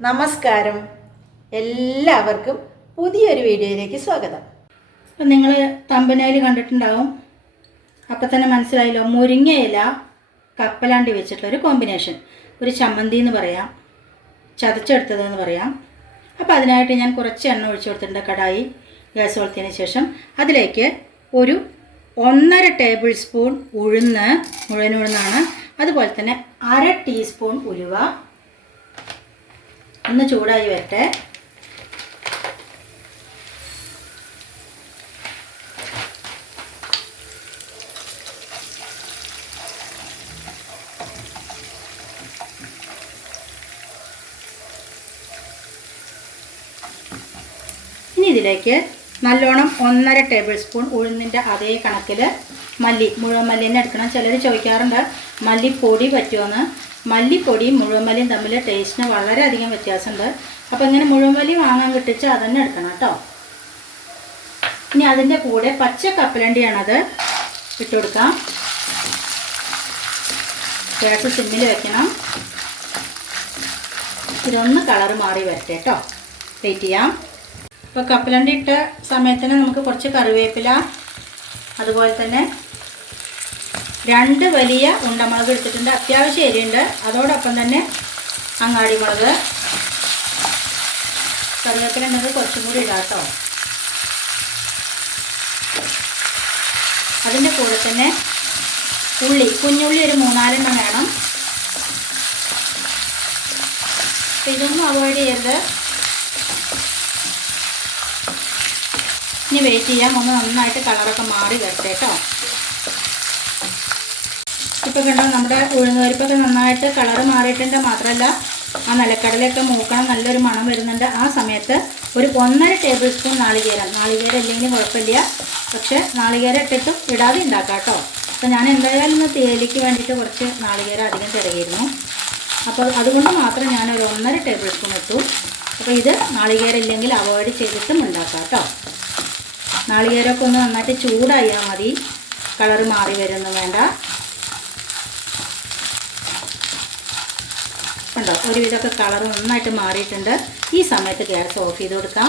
നമസ്കാരം, എല്ലാവർക്കും പുതിയൊരു വീഡിയോയിലേക്ക് സ്വാഗതം. അപ്പം നിങ്ങൾ തമ്പനയിൽ കണ്ടിട്ടുണ്ടാവും, അപ്പം തന്നെ മനസ്സിലായല്ലോ, മുരിങ്ങയില കപ്പലാണ്ടി വെച്ചിട്ടുള്ളൊരു കോമ്പിനേഷൻ. ഒരു ചമ്മന്തി എന്ന് പറയാം, ചതച്ചെടുത്തതെന്ന് പറയാം. അപ്പോൾ അതിനായിട്ട് ഞാൻ കുറച്ച് എണ്ണ ഒഴിച്ചു കൊടുത്തിട്ടുണ്ട്. കടായി ഗ്യാസ് കൊളുത്തിയതിന് ശേഷം അതിലേക്ക് ഒരു 1.5 ടേബിൾ സ്പൂൺ മുഴുവൻ ഉഴുന്നാണ്, അതുപോലെ തന്നെ 1/2 ടീസ്പൂൺ ഉലുവ. ഒന്ന് ചൂടായി വരട്ടെ. ഇനി ഇതിലേക്ക് നല്ലോണം 1.5 ടേബിൾ സ്പൂൺ ഉഴുന്നിൻ്റെ അതേ കണക്കിൽ മുഴുവൻ മല്ലി തന്നെ എടുക്കണം. ചിലർ ചോദിക്കാറുണ്ട് മല്ലിപ്പൊടി പറ്റുമെന്ന്. മല്ലിപ്പൊടിയും മുഴുവൻ മല്ലിയും തമ്മിൽ ടേസ്റ്റിന് വളരെയധികം വ്യത്യാസമുണ്ട്. അപ്പോൾ ഇങ്ങനെ മുഴുവൻ മല്ലി വാങ്ങാൻ കിട്ടിച്ച് അതന്നെ എടുക്കണം കേട്ടോ. ഇനി അതിൻ്റെ കൂടെ പച്ച കപ്പലണ്ടിയാണത് ഇട്ട് കൊടുക്കാം. ഗ്യാസ് സിമ്മിൽ വെക്കണം. ഇതൊന്ന് കളറ് മാറി വരട്ടെ കേട്ടോ, വെയിറ്റ് ചെയ്യാം. ഇപ്പോൾ കപ്പലണ്ടി ഇട്ട സമയത്തിന് നമുക്ക് കുറച്ച് കറിവേപ്പില, അതുപോലെ തന്നെ 2 വലിയ ഉണ്ടമുളക് എടുത്തിട്ടുണ്ട്. അത്യാവശ്യം എരിയുണ്ട്. അതോടൊപ്പം തന്നെ അങ്ങാടി മുളക്, കറിവേപ്പില ഉണ്ടെങ്കിൽ കുറച്ചും കൂടി ഇടാം കേട്ടോ. അതിൻ്റെ കൂടെ തന്നെ കുഞ്ഞുള്ളി ഒരു 3-4 എണ്ണം വേണം. ഇതൊന്നും അവോയ്ഡ് ചെയ്യരുത്. ഇനി വെയിറ്റ് ചെയ്യാം, ഒന്ന് നന്നായിട്ട് കളറൊക്കെ മാറി വരട്ടെ കേട്ടോ. ഇപ്പോൾ കണ്ടോ, നമ്മുടെ ഉഴുന്നുപരിപ്പൊക്കെ നന്നായിട്ട് കളറ് മാറിയിട്ടുണ്ട്. മാത്രമല്ല ആ നിലക്കടലയൊക്കെ മൂക്കണം, നല്ലൊരു മണം വരുന്നുണ്ട്. ആ സമയത്ത് ഒരു 1.5 ടേബിൾ സ്പൂൺ നാളികേരം ഇല്ലെങ്കിൽ കുഴപ്പമില്ല, പക്ഷേ നാളികേരം ഇട്ടിട്ടും ഇടാതെ ഉണ്ടാക്കാം കേട്ടോ. അപ്പോൾ ഞാൻ എന്തായാലും ഇന്ന് തേലിക്ക് വേണ്ടിയിട്ട് കുറച്ച് നാളികേരം അധികം തിരകിയിരുന്നു. അപ്പോൾ അതുകൊണ്ട് മാത്രം ഞാനൊരു 1.5 ടേബിൾ സ്പൂൺ ഇട്ടു. അപ്പോൾ ഇത് നാളികേരം ഇല്ലെങ്കിൽ അവോയ്ഡ് ചെയ്തിട്ടും ഉണ്ടാക്കാം കേട്ടോ. നാളികേരമൊക്കെ ഒന്ന് നന്നായിട്ട് ചൂടായാൽ മതി, കളറ് മാറി വരുന്നു വേണ്ട. കണ്ടോ, ഒരുവിധമൊക്കെ കളർ നന്നായിട്ട് മാറിയിട്ടുണ്ട്. ഈ സമയത്ത് ഗ്യാസ് ഓഫ് ചെയ്ത് കൊടുക്കാം.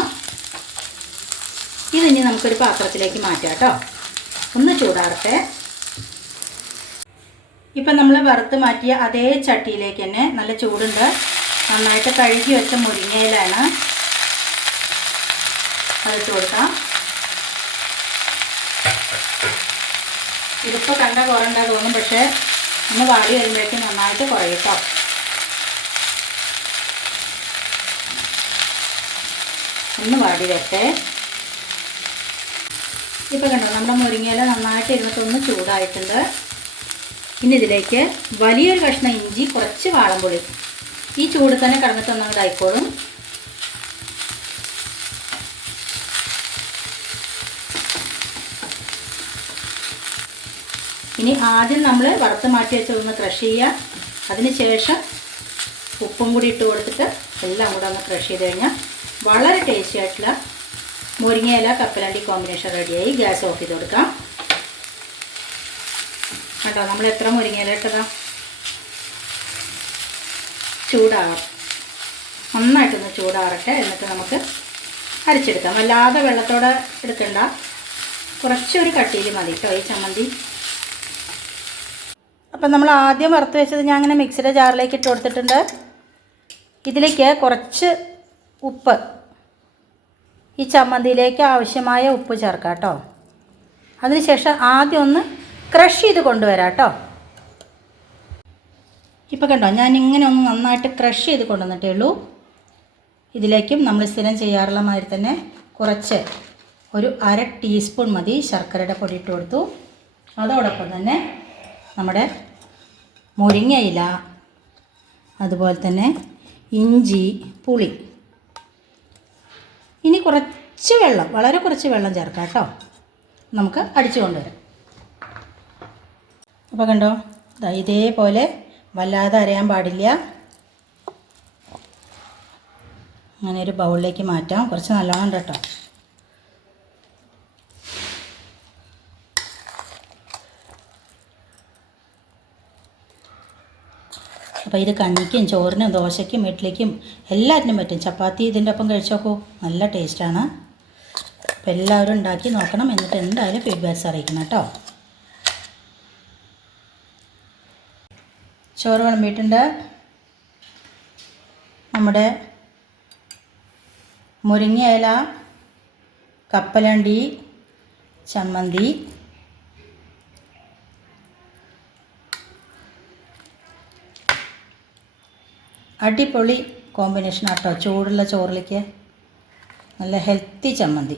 ഇതിനി നമുക്കൊരു പാത്രത്തിലേക്ക് മാറ്റാം കേട്ടോ, ഒന്ന് ചൂടാറട്ടെ. ഇപ്പം നമ്മൾ വറുത്ത് മാറ്റിയ അതേ ചട്ടിയിലേക്ക് തന്നെ നല്ല ചൂടുണ്ട്. നന്നായിട്ട് കഴുകി വെച്ച മുരിങ്ങയിലാണ് അതിട്ട് കൊടുക്കാം. ഇതിപ്പോൾ കണ്ട കുറണ്ടാ തോന്നും, പക്ഷേ ഒന്ന് വാടി വരുമ്പോഴേക്കും നന്നായിട്ട് കുറയും കേട്ടോ. ഒന്ന് വാടി വരട്ടെ. ഇപ്പോൾ കണ്ടോ, നമ്മുടെ മുരിങ്ങയില നന്നായിട്ട് ഇരുന്നിട്ടൊന്ന് ചൂടായിട്ടുണ്ട്. ഇനി ഇതിലേക്ക് വലിയൊരു കഷ്ണം ഇഞ്ചി, കുറച്ച് വാളംപുളി, ഈ ചൂട് തന്നെ കിടന്നിട്ടൊന്നും ഇതായിക്കോളും. ഇനി ആദ്യം നമ്മൾ വറുത്ത് മാറ്റി വെച്ച് ഒന്ന് ക്രഷ് ചെയ്യുക. അതിന് ശേഷം ഉപ്പും കൂടി ഇട്ട് കൊടുത്തിട്ട് എല്ലാം കൂടെ ഒന്ന് ക്രഷ് ചെയ്ത് കഴിഞ്ഞാൽ വളരെ ടേസ്റ്റി ആയിട്ടുള്ള മുരിങ്ങയില കപ്പലണ്ടി കോമ്പിനേഷൻ റെഡിയായി. ഗ്യാസ് ഓഫ് ചെയ്ത് കൊടുക്കാം. കേട്ടോ, നമ്മൾ എത്ര മുരിങ്ങയില ഇട്ടതാ. ചൂടാകാം, നന്നായിട്ടൊന്ന് ചൂടാറട്ടെ. എന്നിട്ട് നമുക്ക് അരച്ചെടുക്കാം. വല്ലാതെ വെള്ളത്തോടെ എടുക്കണ്ട, കുറച്ചൊരു കട്ടിയിൽ മതി കേട്ടോ ഈ ചമ്മന്തി. അപ്പം നമ്മൾ ആദ്യം വറുത്ത് വെച്ചത് ഞാൻ അങ്ങനെ മിക്സിയുടെ ജാറിലേക്ക് ഇട്ട് കൊടുത്തിട്ടുണ്ട്. ഇതിലേക്ക് കുറച്ച് ഉപ്പ്, ഈ ചമ്മന്തിയിലേക്ക് ആവശ്യമായ ഉപ്പ് ചേർക്കാം കേട്ടോ. അതിനുശേഷം ആദ്യം ഒന്ന് ക്രഷ് ചെയ്ത് കൊണ്ടുവരാം കേട്ടോ. ഇപ്പോൾ കണ്ടോ, ഞാൻ ഇങ്ങനെ ഒന്ന് നന്നായിട്ട് ക്രഷ് ചെയ്ത് കൊണ്ടുവന്നിട്ടേ ഉള്ളൂ. ഇതിലേക്കും നമ്മൾ സ്ഥിരം ചെയ്യാറുള്ള മാതിരി തന്നെ കുറച്ച് ഒരു 1/2 ടീസ്പൂൺ മതി ശർക്കരയുടെ പൊടി ഇട്ട് കൊടുത്തു. അതോടൊപ്പം തന്നെ നമ്മുടെ മുരിങ്ങയില, അതുപോലെ തന്നെ ഇഞ്ചി, പുളി. ഇനി കുറച്ച് വെള്ളം, വളരെ കുറച്ച് വെള്ളം ചേർക്കാം കേട്ടോ. നമുക്ക് അടിച്ചു കൊണ്ടുവരാം. അപ്പോൾ കണ്ടോ, ഇതേപോലെ വല്ലാതെ അരയാൻ പാടില്ല. അങ്ങനെ ഒരു ബൗളിലേക്ക് മാറ്റാം. കുറച്ച് നല്ലോണം ഉണ്ട് കേട്ടോ. അപ്പോൾ ഇത് കഞ്ഞിക്കും ചോറിനും ദോശയ്ക്കും ഇഡ്ഡലിക്കും എല്ലാറ്റിനും പറ്റും. ചപ്പാത്തി ഇതിൻ്റെ ഒപ്പം കഴിച്ച് നോക്കൂ, നല്ല ടേസ്റ്റാണ്. അപ്പോൾ എല്ലാവരും ഉണ്ടാക്കി നോക്കണം. എന്നിട്ട് എന്തായാലും ഫീഡ്ബാക്ക്സ് അറിയിക്കണം കേട്ടോ. ചോറ് വിളമ്പിയിട്ടുണ്ട്. നമ്മുടെ മുരിങ്ങയില, കപ്പലണ്ടി, ചമ്മന്തി, അടിപൊളി കോമ്പിനേഷൻ ആട്ടോ ചൂടുള്ള ചോറിലേക്ക്. നല്ല ഹെൽത്തി ചമ്മന്തി.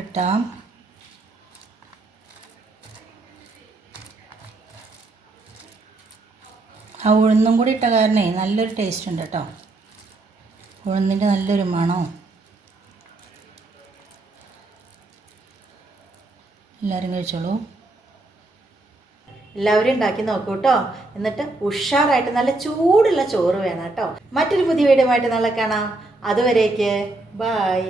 ഇട്ടാം. ആ ഉഴുന്നും കൂടി ഇട്ട കാരണേ നല്ലൊരു ടേസ്റ്റ് ഉണ്ട് കേട്ടോ. ഉഴുന്നിൻ്റെ നല്ലൊരു മണവും. എല്ലാവരും കഴിച്ചോളൂ. എല്ലാവരും ഉണ്ടാക്കി നോക്കൂ കേട്ടോ. എന്നിട്ട് ഉഷാറായിട്ട് നല്ല ചൂടുള്ള ചോറ് വേണം കേട്ടോ. മറ്റൊരു പുതിയ വീഡിയോ ആയിട്ട് നാളെ കാണാം. അതുവരേക്ക് ബൈ.